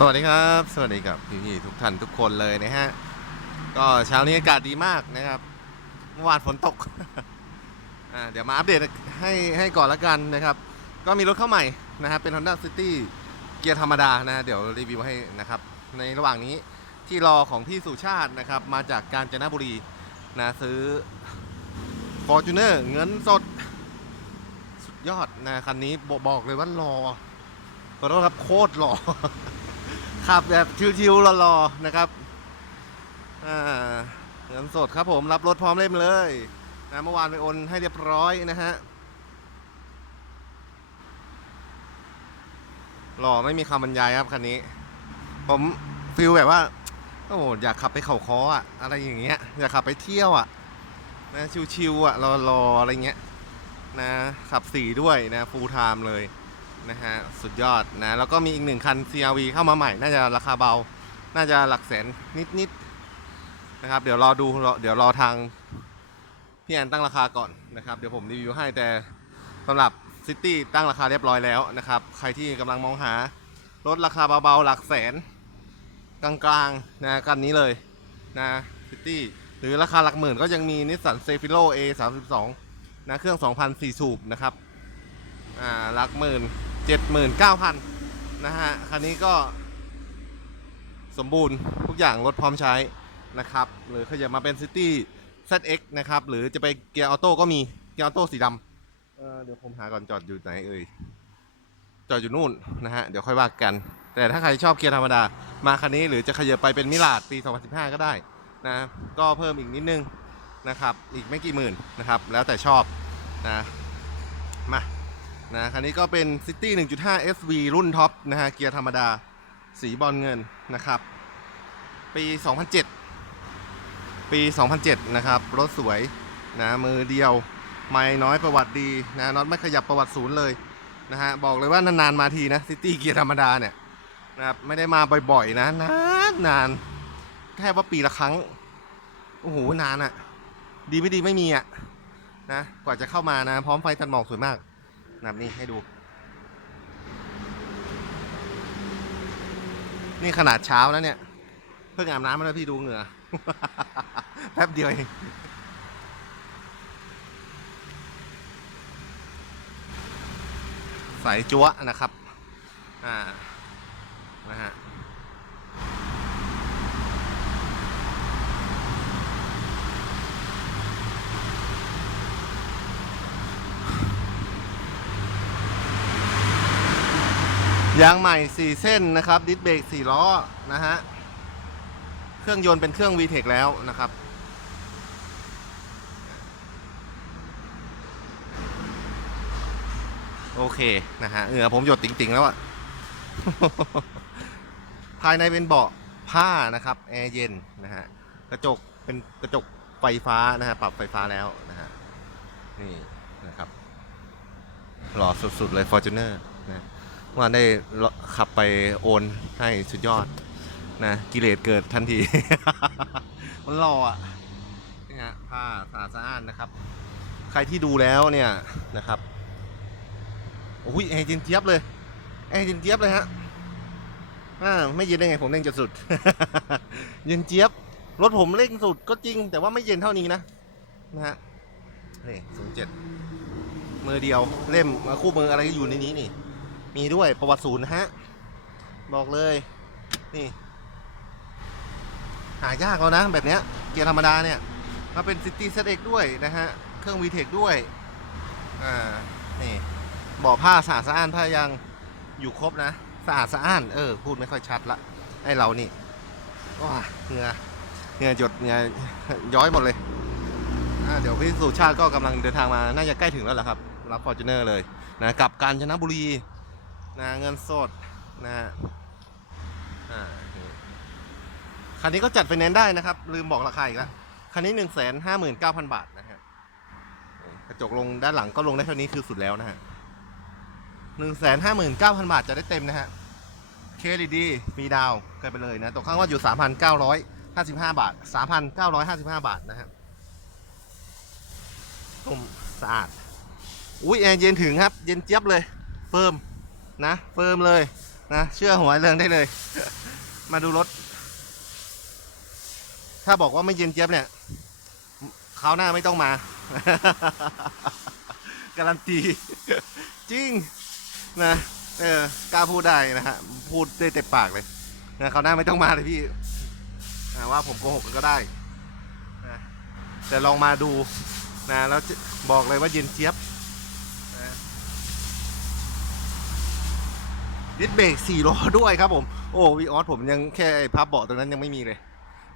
สวัสดีครับ สวัสดีกับพี่ๆทุกท่านทุกคนเลยนะฮะ ก็เช้านี้อากาศดีมากนะครับ เมื่อวานฝนตก อ่าเดี๋ยวมาอัปเดตให้ให้ก่อนละกันนะครับ ก็มีรถเข้าใหม่นะครับเป็น Honda City เกียร์ธรรมดานะ เดี๋ยวรีวิวให้นะครับ ในระหว่างนี้ที่รอของพี่สุชาตินะครับ มาจากกาญจนบุรีนะซื้อ Fortuner เงินสด สุดยอดนะคันนี้บอกเลยว่ารอขอโทษครับโคตรหล่อ ขับแบบชิวๆรอๆนะครับอ่าเงินสดครับผมรับรถพร้อมเล่มเลยนะเมื่อวานไปโอนให้เรียบร้อยนะฮะหล่อไม่มีคำบรรยายครับคันนี้ ผมฟิลแบบว่าโอ้อยากขับไปเขาคออะอะไรอย่างเงี้ยอยากขับไปเที่ยวอะนะชิวๆอะรอๆอะไรเงี้ยนะขับสีด้วยนะฟูลไทม์เลย นะฮะสุดยอดนะ แล้วก็มีอีกหนึ่งคัน CRV เข้ามาใหม่ น่าจะราคาเบา น่าจะหลักแสนนิดๆนะครับ เดี๋ยวรอดูเดี๋ยวรอทางพี่แอนตั้งราคาก่อนนะครับ เดี๋ยวผมรีวิวให้แต่สำหรับซิตี้ตั้งราคาเรียบร้อยแล้วนะครับ ใครที่กำลังมองหารถราคาเบาๆหลักแสน กลางๆนะกันนี้เลยนะซิตี้หรือราคาหลักหมื่นก็ยังมีนิสสันเซฟิโล A 3 2นะเครื่อง 2,004 สูบนะครับ อ่าหลักหมื่น เจ็ดหมื่นเก้าพันนะฮะ คันนี้ก็สมบูรณ์ทุกอย่างรถพร้อมใช้นะครับ หรือขยับมาเป็น City ZX นะครับ หรือจะไปเกียร์ออโต้ก็มี เกียร์ออโต้สีดำเออเดี๋ยวผมหาก่อนจอดอยู่ไหนเอ่ย จอดอยู่นู่นนะฮะ เดี๋ยวค่อยว่ากัน แต่ถ้าใครชอบเกียร์ธรรมดา มาคันนี้หรือจะขยับไปเป็นมิลาดปี 2015 ก็ได้นะ ก็เพิ่มอีกนิดนึงนะครับ อีกไม่กี่หมื่นนะครับ แล้วแต่ชอบนะ มา นะคันนี้ก็เป็น City 1.5 SV รุ่นท็อปนะฮะเกียร์ธรรมดาสีบอลเงินนะครับ ปี 2007 ปี 2007 นะครับ รถสวยนะมือเดียว ไม่น้อยประวัติดีนะน็อตไม่ขยับประวัติศูนย์เลยนะฮะบอกเลยว่านานๆมาทีนะ City เกียร์ธรรมดาเนี่ยนะครับไม่ได้มาบ่อยๆ นะนานนานแค่ว่าปีละครั้งโอ้โหนานอะดีไม่ดีไม่มีอะนะกว่าจะเข้ามานะ พร้อมไฟตัดหมอกสวยมาก นะครับนี่ให้ดู นี่ขนาดเช้านะเนี่ย เพิ่งอาบน้ำมาแล้วพี่ดูเหงื่อแป๊บเดียวเองใส่จั๊วนะครับ อ่า นะฮะ ยางใหม่ 4 เส้นนะครับ ดิสเบรก4ล้อนะฮะ เครื่องยนต์เป็นเครื่อง VTEC แล้วนะครับ โอเค นะฮะเหงื่อผมหยดติ่งๆ แล้วอะภายในเป็นเบาะผ้านะครับ แอร์เย็นนะฮะ กระจกเป็นกระจกไฟฟ้านะฮะ ปรับไฟฟ้าแล้วนะฮะ นี่นะครับ หล่อสุดๆเลย Fortuner นะ ว่าได้ขับไปโอนให้สุดยอดนะกิเลสเกิดทันที มันหล่ออะนี่ฮะผ้าสะอาดสะอ้านนะครับ ใครที่ดูแล้วเนี่ยนะครับโอ้ยแอร์เย็นเจี๊ยบเลยแอร์เย็นเจี๊ยบเลยฮะอ่าไม่เย็นได้ไงผมเร่งจนสุด เย็นเจี๊ยบรถผมเร่งสุดก็จริง แต่ว่าไม่เย็นเท่านี้นะนะฮะนี่ศูนย์เจ็ดมือเดียวเล่มคู่มืออะไรก็อยู่ในนี้นี่ มีด้วยประวัติศูนย์นะฮะ บอกเลย นี่ หายากแล้วนะ แบบเนี้ย เกียร์ธรรมดาเนี่ยมาเป็น City ZX ด้วยนะฮะ เครื่อง VTEC ด้วย อ่า นี่บ่อผ้าสะอาดสะอ้านผ้ายางอยู่ครบนะ สะอาดสะอ้าน เออ พูดไม่ค่อยชัดละไอเรานี่ว้าเหงื่อเหงื่อหยดเหงื่อย้อยหมดเลยอ่าเดี๋ยวพี่สุชาติก็กำลังเดินทางมา น่าจะใกล้ถึงแล้วแหละครับ รับ Fortuner เลยนะกลับกาญจนบุรี นะเงินสดนะฮะคันนี้ก็จัดไฟแนนซ์ได้นะครับ ลืมบอกราคาอีกแล้วคันนี้หนึ่งแสนห้าหมื่นเก้าพันบาทนะฮะกระจกลงด้านหลังก็ลงได้เท่านี้คือสุดแล้วนะฮะหนึ่งแสนห้าหมื่นเก้าพันบาทจะได้เต็มนะฮะเคดิตดีมีดาวกันไปเลยนะตกข้างว่าอยู่สามพันเก้าร้อยห้าสิบห้าบาทสามพันเก้าร้อยห้าสิบห้าบาทนะฮะนุ่มสะอาด อุ้ยแอร์เย็นถึงครับ เย็นเจี๊ยบเลย เฟิร์ม นะเฟิร์มเลยนะเชื่อหัวเรื่องได้เลย มาดูรถ ถ้าบอกว่าไม่เย็นเจี๊ยบเนี่ยคราวหน้าไม่ต้องมา การันตี จริงนะเออกล้าพูดได้นะฮะพูดได้เต็มปากเลยนะคราวหน้าไม่ต้องมาเลยพี่นะว่าผมโกหกก็ได้นะแต่ลองมาดูนะแล้วจะบอกเลยว่าเย็นเจี๊ยบนะ ดิสเบรกสี่ล้อด้วยครับผม โอ้วีออสผมยังแค่พับเบาะตรงนั้นยังไม่มีเลย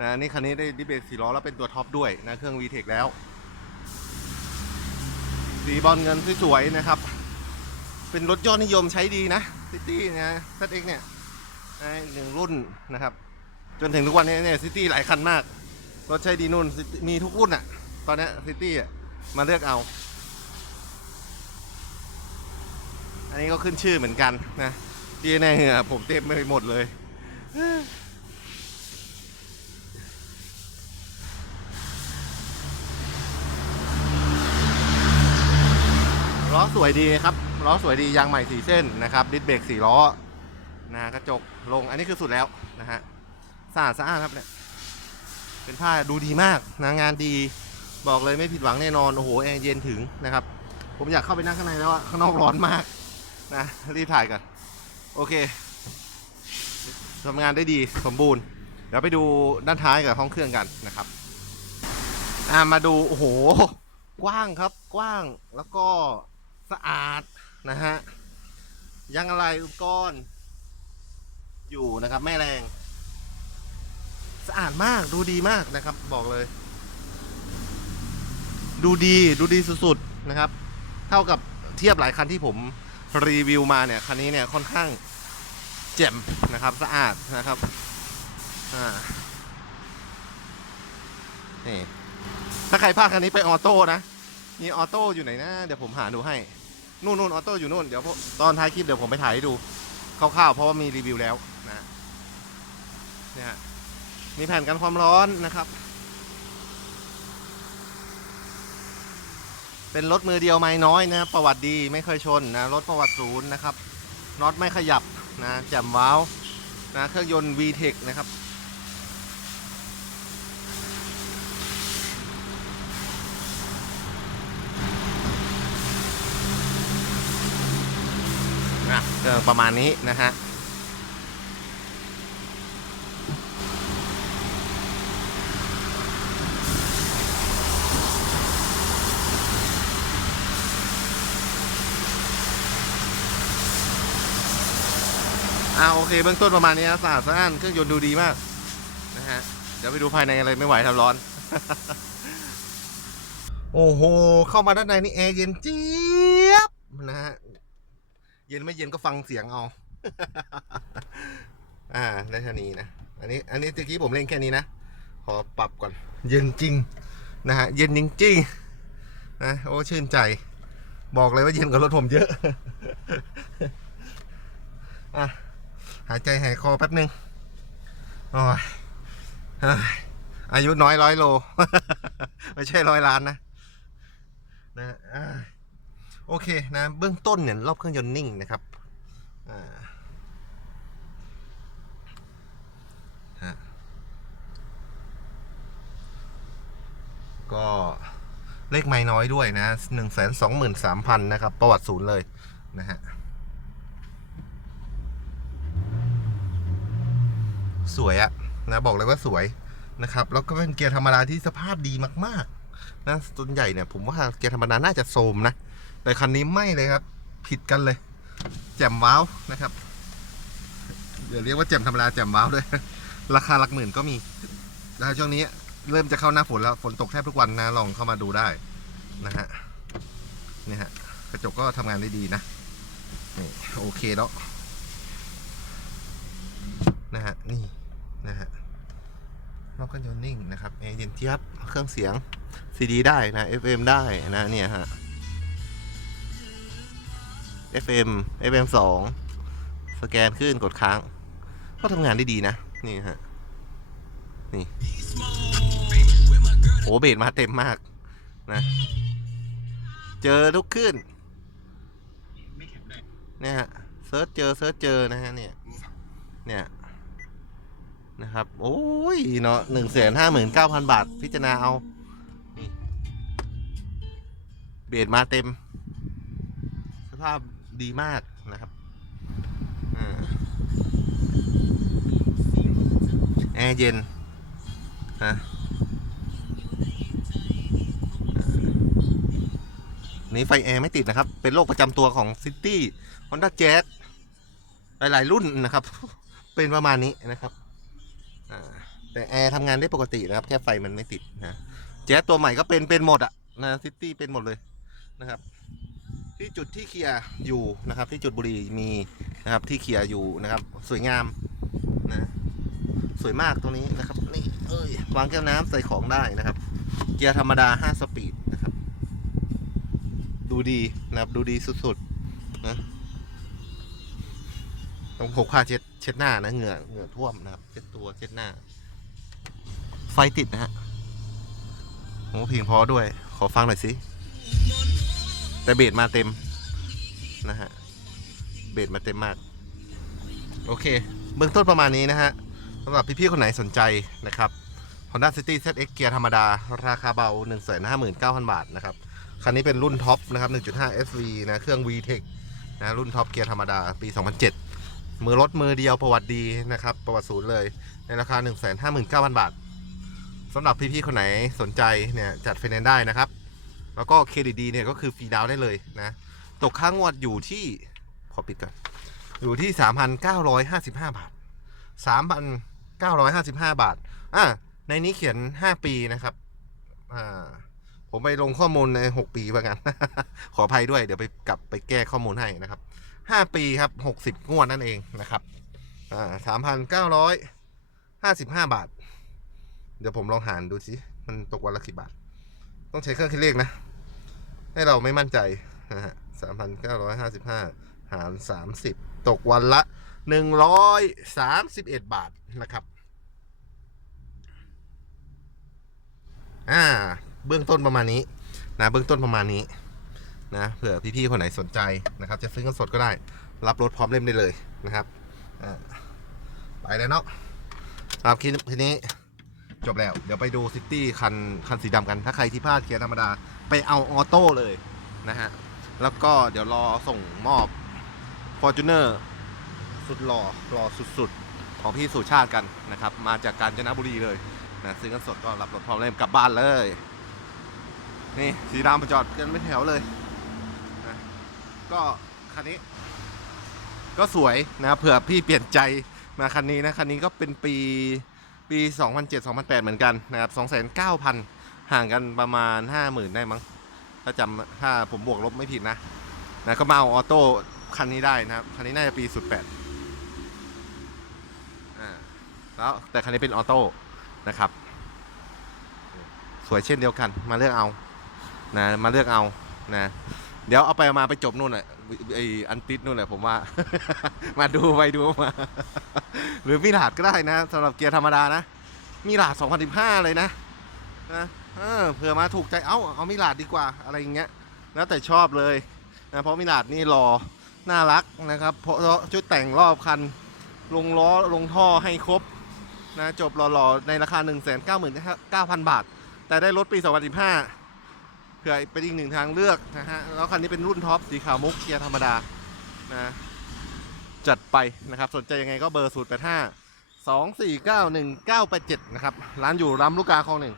นะนี่คันนี้ได้ดิสเบรกสี่ล้อแล้วเป็นตัวท็อปด้วยนะเครื่อง VTEC แล้วสีบอลเงินสวยๆนะครับ เป็นรถยอดนิยมใช้ดีนะซิตี้นะซัเอ็กเนี่ยอีกหนึ่งรุ่นนะครับ จนถึงทุกวันนี้เนี่ยซิตี้หลายคันมาก รถใช้ดีนู่นมีทุกรุ่นอะตอนนี้ซิตี้อะมาเลือกเอา อันนี้ก็ขึ้นชื่อเหมือนกันนะ ที่แน่เหงื่อผมเต็มไปหมดเลย ล้อสวยดีครับ ล้อสวยดี ยางใหม่สีเส้นนะครับดิสเบรกสี่ล้อนะฮะกระจกลงอันนี้คือสุดแล้วนะฮะสะอาดสะอาดครับเนี่ยเป็นผ้าดูดีมากนะงานดีบอกเลยไม่ผิดหวังแน่นอน โอ้โหแอร์เย็นถึงนะครับ ผมอยากเข้าไปนั่งข้างในแล้วอะข้างนอกร้อนมากนะรีบถ่ายกัน โอเคทำงานได้ดีสมบูรณ์ เดี๋ยวไปดูด้านท้ายกับห้องเครื่องกันนะครับอ่ามาดู โอ้โห กว้างครับ กว้างแล้วก็สะอาดนะฮะ ยังอะไรอุปกรณ์อยู่นะครับ แม่แรง สะอาดมากดูดีมากนะครับ บอกเลย ดูดีดูดีสุดๆนะครับ เท่ากับเทียบหลายคันที่ผม รีวิวมาเนี่ยคันนี้เนี่ยค่อนข้างเจ็มนะครับสะอาดนะครับอ่านี่ถ้าใครพลาดคันนี้ไปออโต้นะมีออโต้อยู่ไหนนะเดี๋ยวผมหาดูให้นู่นนู่นออโต้อยู่นู่นเดี๋ยวพวกตอนท้ายคลิปเดี๋ยวผมไปถ่ายให้ดูคร่าวๆเพราะว่ามีรีวิวแล้วนะเนี่ยฮะมีแผ่นกันความร้อนนะครับ เป็นรถมือเดียวไม่น้อยนะประวัติดีไม่เคยชนนะรถประวัติศูนย์นะครับน็อตไม่ขยับนะแจ่มว้าวนะเครื่องยนต์ VTEC นะครับนะประมาณนี้นะฮะ อ่าโอเคเบื้องต้นประมาณนี้นะสะอาดสะอ้านเครื่องยนต์ดูดีมากนะฮะเดี๋ยวไปดูภายในอะไรไม่ไหวทำร้อน โอ้โหเข้ามาด้านในนี่แอร์เย็นเจี๊ยบนะฮะเย็นไม่เย็นก็ฟังเสียงเอา อ่าได้เท่านี้นะ อันนี้ อันนี้ตะกี้ผมเล่นแค่นี้นะ ขอปรับก่อน เย็นจริง นะฮะ เย็นจริงๆนะ โอ้ชื่นใจ บอกเลยว่าเย็นกว่ารถผมเยอะ อะ หายใจหายคอแป๊บนึงโอ้ยอายุน้อยร้อยโล ไม่ใช่ร้อยล้านนะนะอโอเคนะเบื้องต้นเนี่ยรอบเครื่องยนต์นิ่งนะครับอ่าก็เลขไม่น้อยด้วยนะหนึ่งแสนสองหมื่นสามพันนะครับ ประวัติศูนย์เลยนะฮะ สวยอะนะบอกเลยว่าสวยนะครับ แล้วก็เป็นเกียร์ธรรมดาที่สภาพดีมากๆนะส่วนใหญ่เนี่ยผมว่าเกียร์ธรรมดาน่าจะโทรมนะ แต่คันนี้ไม่เลยครับ ผิดกันเลย แจ่มว้าวนะครับเดี๋ยวเรียกว่าแจ่มธรรมดาแจ่มว้าวด้วย ราคาหลักหมื่นก็มีนะช่วงนี้เริ่มจะเข้าหน้าฝนแล้วฝนตกแทบทุกวันนะลองเข้ามาดูได้นะฮะนี่ฮะกระจกก็ทำงานได้ดีนะนี่โอเคแล้วนะฮะนี่นะฮะ รอบกันยนนิ่งนะครับแอเย็นเจี๊ยบเครื่องเสียง CD ได้นะ FM ได้นะเนี่ยฮะ FM FM สองสแกนขึ้นกดค้าง ก็ทำงานได้ดีนะ นี่ฮะ นี่โหเบสมาเต็มมากนะ เจอทุกขึ้นเนี่ยฮะสซิร์ชเจอเซิร์ชเจอนะฮะเนี่ยเนี่ย นะครับโอ้ยเนาะหนึ่งแสนห้าหมื่นเก้าพันบาท พิจารณาเอานี่เบรดมาเต็ม สภาพดีมากนะครับอแอร์เย็นฮะนี่ไฟแอร์ไม่ติดนะครับ เป็นโรคประจำตัวของซิตี้ Honda Jazz หลาย ๆ รุ่นนะครับ เป็นประมาณนี้นะครับ แต่แอร์ทำงานได้ปกตินะครับ แค่ไฟมันไม่ติดนะแจ๊สตัวใหม่ก็เป็นเป็นหมดอะนะซิตี้เป็นหมดเลยนะครับ ที่จุดที่เคลียร์อยู่นะครับ ที่จุดบุรีมีนะครับที่เคลียร์อยู่นะครับ สวยงามนะสวยมากตรงนี้นะครับนี่เอ้ยวางแก้วน้ำใส่ของได้นะครับ เกียร์ธรรมดา 5 สปีดนะครับ ดูดีนะครับดูดีสุดๆนะต้องพกผ้าเช็ด เช็ดหน้านะเหงื่อเหงื่อท่วมนะครับเช็ดตัวเช็ดหน้า ไฟติดนะฮะโอ้เพียงพอด้วย ขอฟังหน่อยสิ แต่เบสมาเต็มนะฮะ เบสมาเต็มมาก โอเค เบื้องต้นประมาณนี้นะฮะสำหรับพี่ๆคนไหนสนใจนะครับ Honda City ZX เกียร์ธรรมดา ราคาเบา 159,000 บาทนะครับ คันนี้เป็นรุ่นท็อปนะครับ 1.5 SV นะ เครื่อง VTEC นะ รุ่นท็อปเกียร์ธรรมดา ปี 2007 มือรถมือเดียวประวัติดีนะครับ ประวัติศูนย์เลย ในราคา 159,000 บาทสำหรับพี่ๆคนไหนสนใจเนี่ยจัดไฟแนนซ์ได้นะครับ แล้วก็เครดิตดีเนี่ยก็คือฟรีดาวน์ได้เลยนะ ตกค่างวดอยู่ที่ขอปิดก่อนอยู่ที่ 3,955 บาท 3,955 บาทอะในนี้เขียน 5 ปีนะครับอ่าผมไปลงข้อมูลใน 6 ปีว่ากันขออภัยด้วย เดี๋ยวไปกลับไปแก้ข้อมูลให้นะครับ 5ปีครับ60งวดนั่นเองนะครับอ่า3,955บาท เดี๋ยวผมลองหารดูสิ มันตกวันละกี่บาท ต้องใช้เครื่องคิดเลขนะ ให้เราไม่มั่นใจนะฮะสามพันเก้าร้อยห้าสิบห้าหารสามสิบตกวันละหนึ่งร้อยสามสิบเอ็ดบาทนะครับอ่าเบื้องต้นประมาณนี้นะเบื้องต้นประมาณนี้ นะเผื่อพี่ๆคนไหนสนใจนะครับ จะซื้อเงินสดก็ได้ รับรถพร้อมเล่มได้เลยนะครับไปแล้วเนาะครับทีทีนี้จบแล้ว เดี๋ยวไปดูซิตี้คันคันสีดำกัน ถ้าใครที่พลาดเกียร์ธรรมดา ไปเอาออโต้เลยนะฮะ แล้วก็เดี๋ยวรอส่งมอบ f o r t u n e r สุดหล่อรอสุดๆ ของพี่สุชาติกันนะครับ มาจากกาญจนบุรีเลยนะซื้อกันสดก็รับรถพร้อมเล่มกลับบ้านเลย นี่สีดำมาจอดกันไม่แถวเลย ก็คันนี้ ก็สวยนะเผื่อพี่เปลี่ยนใจมาคันนี้นะคันนี้ก็เป็นปีปี 2007-2008 เหมือนกันนะครับ2,900,000 ห่างกันประมาณ 50,000 ได้มั้ง ถ้าจำถ้าผมบวกลบไม่ผิดนะนะก็มาเอาออโต้คันนี้ได้นะครับคันนี้น่าจะปีสุดแปดอ่าแล้วแต่คันนี้เป็นออโต้นะครับ สวยเช่นเดียวกันมาเลือกเอานะมาเลือกเอานะ เดี๋ยวเอาไปเอามาไปจบนู่นแหละไออันติดนู่นแหละผมว่า มาดูไปดูมา หรือมีหลาดก็ได้นะสำหรับเกียร์ธรรมดานะ มีหลาด2015 เลยนะนะเออเผื่อมาถูกใจเอ้าเอามีหลาดดีกว่าอะไรอย่างเงี้ยแล้วแต่ชอบเลยนะเพราะมีหลาดนี่รอน่ารักนะครับ เพราะชุดแต่งรอบคันลงล้อลงท่อให้ครบนะจบหล่อๆในราคา 1 9 9 0 0 0 บาท แต่ได้รถปี 2015 ผื่อเป็นอีกหนึ่งทางเลือกนะฮะ แล้วคันนี้เป็นรุ่นท็อปสีขาวมุกเกียร์ธรรมดานะจัดไปนะครับ สนใจยังไงก็เบอร์ 0 8 5 2 4 9 1 9 8 7 นะครับ ร้านอยู่ลำลูกกาคลองหนึ่ง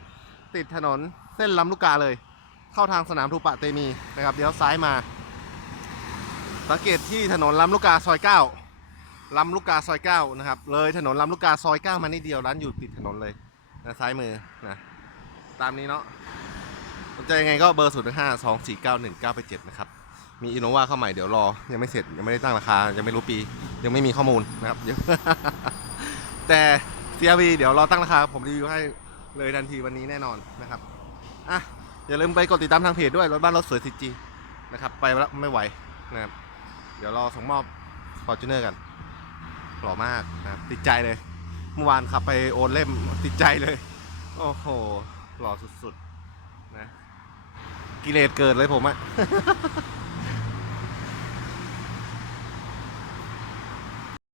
ติดถนนเส้นลำลูกกาเลย เข้าทางสนามทูปะเตมีนะครับ เดี๋ยวซ้ายมา สังเกตที่ถนนลำลูกกาซอย 9ลำลูกกาซอย 9 นะครับ เลยถนนลำลูกกาซอย 9 มานิดเดียว ร้านอยู่ติดถนนเลยนะซ้ายมือนะ ตามนี้เนาะ สนใจยังไงก็เบอร์0 5 2 4 9 1 9 8 7นะครับ มีอินโนวาเข้าใหม่เดี๋ยวรอ ยังไม่เสร็จ ยังไม่ได้ตั้งราคา ยังไม่รู้ปี ยังไม่มีข้อมูลนะครับเดี๋ยวแต่ CRV เดี๋ยวรอตั้งราคา ผมรีวิวให้เลยทันทีวันนี้แน่นอนนะครับ อะ อย่าลืมไปกดติดตามทางเพจด้วย รถบ้านรถสวย CG นะครับ ไปแล้วไม่ไหวนะครับ เดี๋ยวรอส่งมอบ Fortuner กัน หล่อมากนะครับ ติดใจเลย เมื่อวานขับไปโอนเล่มติดใจเลย โอ้โห หล่อสุดๆ กิเลสเกิดเลยผมอะ